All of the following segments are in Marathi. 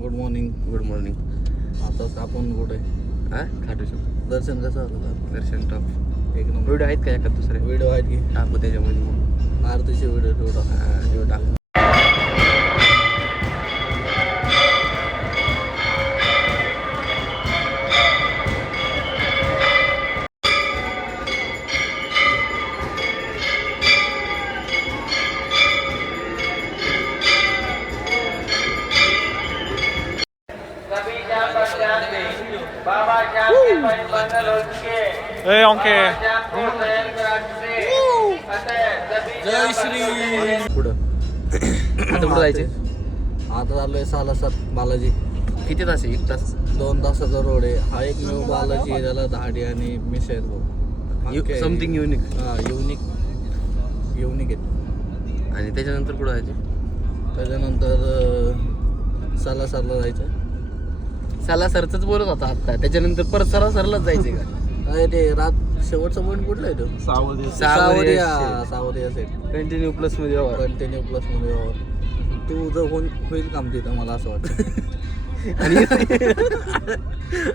Good morning. आताच आपण कुठे खाटू शकतो. दर्शन कसं झालं? दर्शन टॉप. एक नंबर. व्हिडिओ आहेत का एका दुसरे? व्हिडिओ आहेत की टाकू त्याच्यामध्ये मग. आरतीचे व्हिडिओ व्हिडिओ टाकू. जय श्री. पुढं आता कुठं जायचे? आता चाललोय सालासात बालाजी. किती तास आहे? 1 तास. 2 तासाचा रोड आहे. हा एकमेव बालाजी आहे, त्याला दहाडी आणि मिस आहेत भाऊ. Something unique. हा युनिक आहे. आणि त्याच्यानंतर कुठं जायचे? त्याच्यानंतर सालासारला जायचं. साला सरच बोलत होता आता. त्याच्यानंतर परत सरासरलाच जायचे का? अरे ते शेवटचा पॉईंट कुठला आहे तो? सावरिया सेट. कंटिन्यू प्लस मध्ये यावं. कंटिन्यू प्लस मध्ये तू जर होईल काम तिथं, मला असं वाटतं.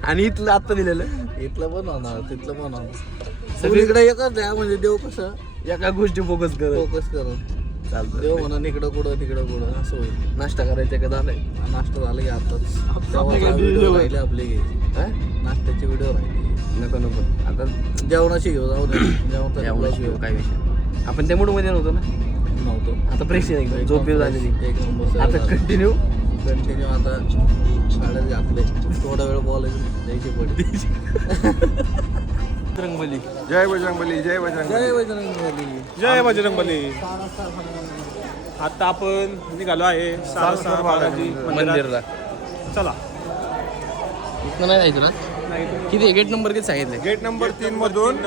आणि इथलं आत्ता दिलेलं इथलं पण होणार, तिथलं पण होणार. सगळीकडे एकच द्या म्हणजे देव कसं एका गोष्टी फोकस करून चालतं. देव म्हणून इकडं कुठं तिकडं कुठं असं होईल. नाश्ता करायचा का झालाय? नाश्ता झाला की आताच व्हिडिओ राहिले आपले घे. नाश्त्याचे व्हिडिओ राहिले. नको आता जेवणाची घेऊ जाऊ दे. जेवण काय विषय. आपण त्या मूडमध्ये नव्हतो ना. नव्हतं. आता प्रेक्षण एकदम झोप झालेली. एक नंबर. आता कंटिन्यू आता शाळेत घातले. थोडा वेळ बोलायचं द्यायची पडली. बजरंगबली. जय बजरंगबली. जय बजरंगबली. जय बजरंगबली. जय बजरंगबली. आता आपण निघालो आहे सारसा बालाजी मंदिरला. चला. इथनं नाही जायचं ना? किती गेट नंबर किती सांगितलं? गेट नंबर 3 मधून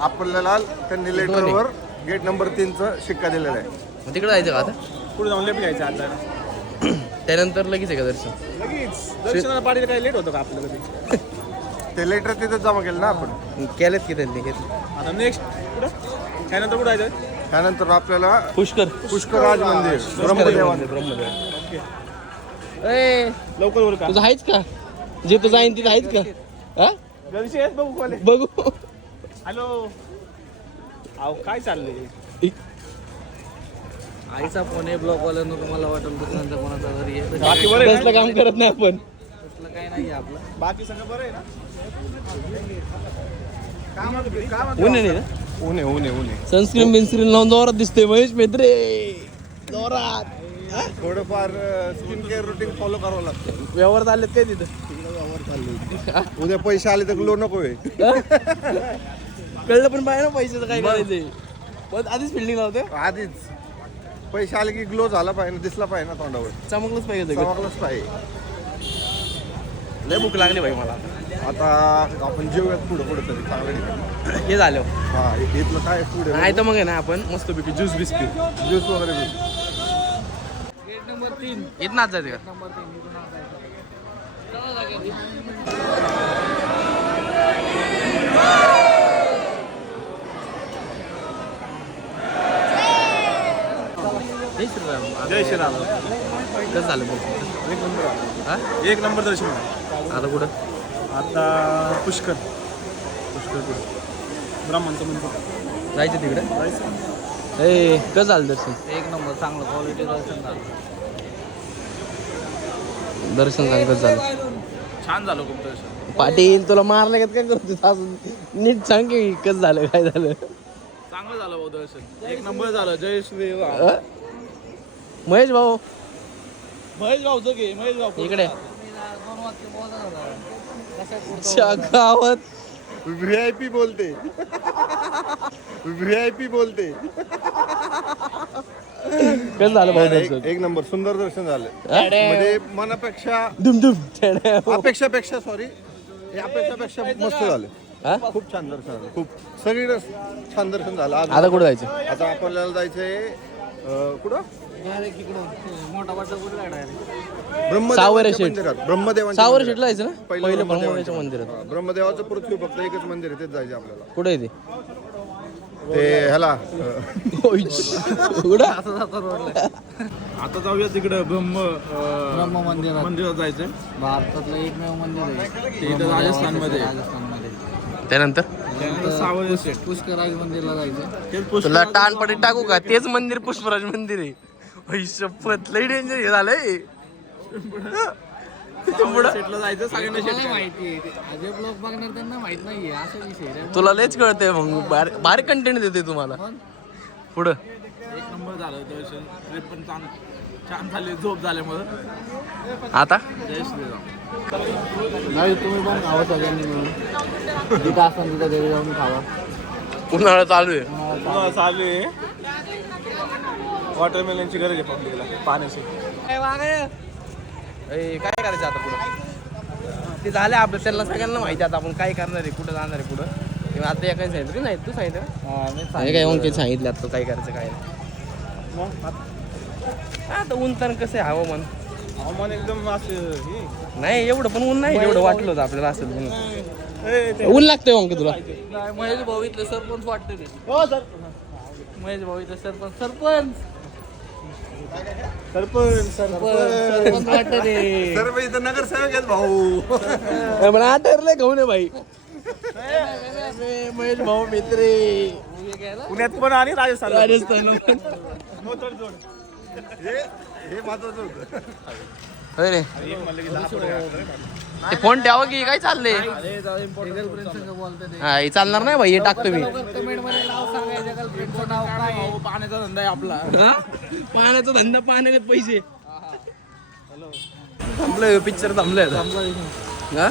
आपल्याला त्यांनी लेटरवर गेट नंबर 3चा शिक्का दिलेला आहे. मग तिकडे जायचं का आता? पुढे जाऊन लेफ्ट घ्यायचं आता. त्यानंतर लगेच आहे का दर्शन? लगेच दर्शनाला पाठीला काही लेट होतं का आपलं कधी? ते लेटर तिथं जमा केलं ना आपण. केलेत की त्यांनी घेतलं. आता नेक्स्ट कुठं? त्यानंतर कुठं जायचं? त्यानंतर आपल्याला पुष्कराज मंदिर ब्रह्मदेव. ए लवकर बोल का? तुझं आहेच का? जे तुझं आहे तिथं आहेच का? हा? बघू. हॅलो. अहो काय चाललंय? आईचा फोन आहे ब्लॉक वाल्यानं. तुम्हाला वाटेल दुसऱ्यांचा कोणाचा घरी आहे. बाकी बरं आहे कसलं काम करत नाही आपण. तसलं काही नाही आपलं. बाकी सगळं बरं आहे ना? ऊन आहे ना? ऊन सनस्क्रीन बिनस्क्रीन लावून जोरात दिसते महेश मेत्रे. जोरात थोडंफार स्किन केअर रुटीन फॉलो करावं लागतं. व्यवहार चाललेत काय तिथं? उद्या पैसे आले तर ग्लो नको आहे. कळलं पण पाहिजे ना पैशाचं काय करायचंय. पण आधीच फिल्डिंग लावते. आधीच पैसे आले की ग्लो झाला पाहिजे, दिसला पाहिजे ना तोंडावर. चमकलंच पाहिजे सगळं. चमकलंच पाहिजे. लय भूक लागली भाई मला. आता आपण जेवूयात पुढे तरी चांगलं ठिकाणी. हे झालं. हा इथलं काय फूड आहे? नाही तर मग आहे ना आपण मस्तपैकी ज्यूस बिस्किट ज्यूस वगैरे पिऊ. Gate number 3. इथं आज जायचं का? नंबर 3 इथून जायचं. जय श्रीराम. कसं झालं बघ? एक नंबर हा? एक नंबर दर्शन. आता कुठं? आता पुष्कर पुढे ब्राह्मणचं मंदिर जायचं तिकडे. जायचं. ए कसं झालं दर्शन? एक नंबर चांगलं क्वालिटी दर्शन झालं. दर्शन सांग कसं झालं? छान झालं खूप दर्शन. पाटील तुला मारलं का काय करतो असं? नीट सांग की कसं झालं काय झालं? चांगलं झालं भाऊ दर्शन. एक नंबर झालं. जय श्री महेश भाऊ महेश भाऊ जगे. महेश भाऊ इकडे 2 वाक्य बोलत गावात VIP बोलते. VIP बोलते. कसं झालं भाऊ दर्शन? एक नंबर सुंदर दर्शन झालं. म्हणजे मनापेक्षा दुम अपेक्षापेक्षा सॉरी अपेक्षापेक्षा मस्त झालं. हा? खूप छान दर्शन झालं. खूप सगळीकडे छान दर्शन झालं. आता कुठं जायचं? आता आपल्याला जायचंय कुठं मोठा वाटत कुठे सावरे ब्रह्मदेवाच्या शेठ. मंदिरात ब्रह्मदेवाच्या सावर मंदिरात. शेटला जायचं ना पहिलं ब्रह्मदेवाच्या मंदिरात. हा, ब्रह्मदेवाचं पृथ्वी फक्त एकच मंदिर आहे तेच जायचं आपल्याला कुठे आहे ते ह्याला ते कुठं आता जाऊया तिकडं ब्रह्म मंदिरात मंदिरात जायचंय भारतातलं एकमेव मंदिर आहे ते इथं राजस्थानमध्ये आहे. राजस्थानमध्ये त्यानंतर त्यानंतर सावळे शेठ पुष्कराज मंदिरला जायचं तेच पुष्कर तुला टाणपटी टाकू का तेच मंदिर पुष्पराज मंदिर आहे. ओय, शपथ लई डेंजर हे झालंय. सावळे शेठला जायचं सगळ्यांना मला माहिती आहे अजय ब्लॉग बघणार त्यांना माहित नाहीये असा विषय आहे. तुला लयच कळतंय मग भारी कंटेंट देते तुम्हाला पुढं. एक नंबर झालं दर्शन ट्रिप पण छान झाली झोप झाल्यामुळं. आता जय श्रीराम. नाही तुम्ही पण खावा सगळ्यांनी मिळून जिथं असताना तिथं घरी जाऊन खावा उन्हाळा चालू आहे. चालू आहे वॉटरमेलनची गरज आहे पब्लिकला पाण्याची. काय करायचं आता पुढं ते झालं आपलं त्यांना सगळ्यांना माहिती आता आपण काय करणार आहे कुठं जाणार आहे पुढं. किंवा आता एकाने सांगितलं की नाही तू सांगितलं काय ओंके सांगितलं आता काय करायचं काय आता ऊन तर कसं आहे हवामान. हवामान एकदम असं नाही एवढं पण ऊन नाही एवढं वाटलं होतं आपल्याला असं ऊन लागतंय ओंके तुला. महेश भाऊ इथलं सरपंच वाटतं ते हो सर महेश भाऊ इथलं सरपंच सरपंच वाटतं ते सर्व इथं नगरसेवक आहेत भाऊ. पण आठवले घेऊन ये बाई महेश भाऊ मित्रे पुण्यात पण आणि राजस्थान राजस्थान हे महत्वाचं होतं. होय रे ते फोन ठेवा की काय चाललंय. हा हे चालणार नाही भाई हे टाकतो मी. कमेंट मध्ये नाव सांगायचं गर्लफ्रेंडचं नाव काय आहे? पाण्याचा धंदा आहे आपला. हा? पाण्याचा धंदा पाण्यात पैसे थांबलोय पिक्चर थांबलोय आता. हा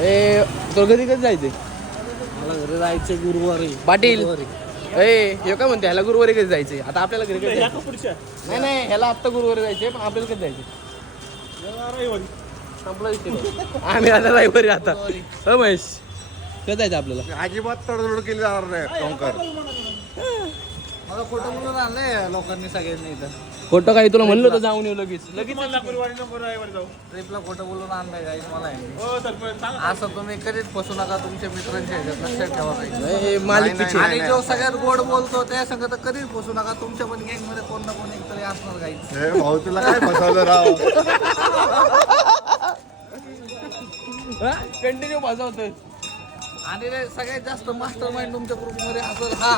ए तो कधी कधी जायचंय मला घरी जायचं गुरुवारी पाटील ए हे काय म्हणते ह्याला गुरुवारी कधी जायचंय आता आपल्याला घरी कधी जायचंय? नाही नाही ह्याला आत्ता गुरुवारी जायचंय पण आपल्याला कधी जायचंय संपला विषय. आम्ही आता रविवारी आता हो महेश कधी जायचं आपल्याला. अजिबात तडजोड केली जाणार नाही टोंकर. मला खोटं बोलून आणलंय लोकांनी सगळ्यांनी इथं खोटं काही तुला म्हणलं होतं जाऊन येऊ लगेच ट्रिपला खोटं बोलून आणलंय काही मला आहे. हो सरपंच सांगा. असं तुम्ही कधीच फसू नका तुमच्या मित्रांच्या ह्याच्यात लक्षात ठेवा काही. नाही, मालिक नाही, पिक्चर आणि जो सगळ्यात गोड बोलतो त्या संग तर कधीच फसू नका. तुमच्या पण गँग मध्ये कोण ना कोण एकतरी असणार काही. हे भाऊ तुला काय फसवलं राव. कंटिन्यू भाजवतोय. आणि रे सगळ्यात जास्त मास्टर माइंड तुमच्या ग्रुप मध्ये असेल हा.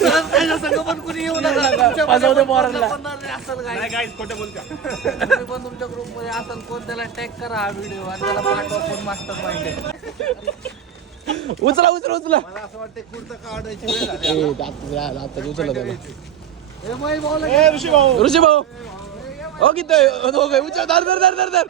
तर त्याच्या संग पण कुणी येऊ नका. तुमच्या पाजवते मध्ये पोरांना. पण असेल काही. काय खोटं बोलता. तुम्ही पण तुमच्या ग्रुप मध्ये असेल कोण त्याला टॅग करा हा व्हिडिओ आणि त्याला पाठवा कोण मास्टर माइंड आहे. उचला उचला उचला मला असं वाटतं कुर्ता काढायची वेळ झाली. उचला त्याला. हे महेश भाऊला ऋषी भाऊ ऋषी भाऊ हो किती उचल धर धर धर धर धर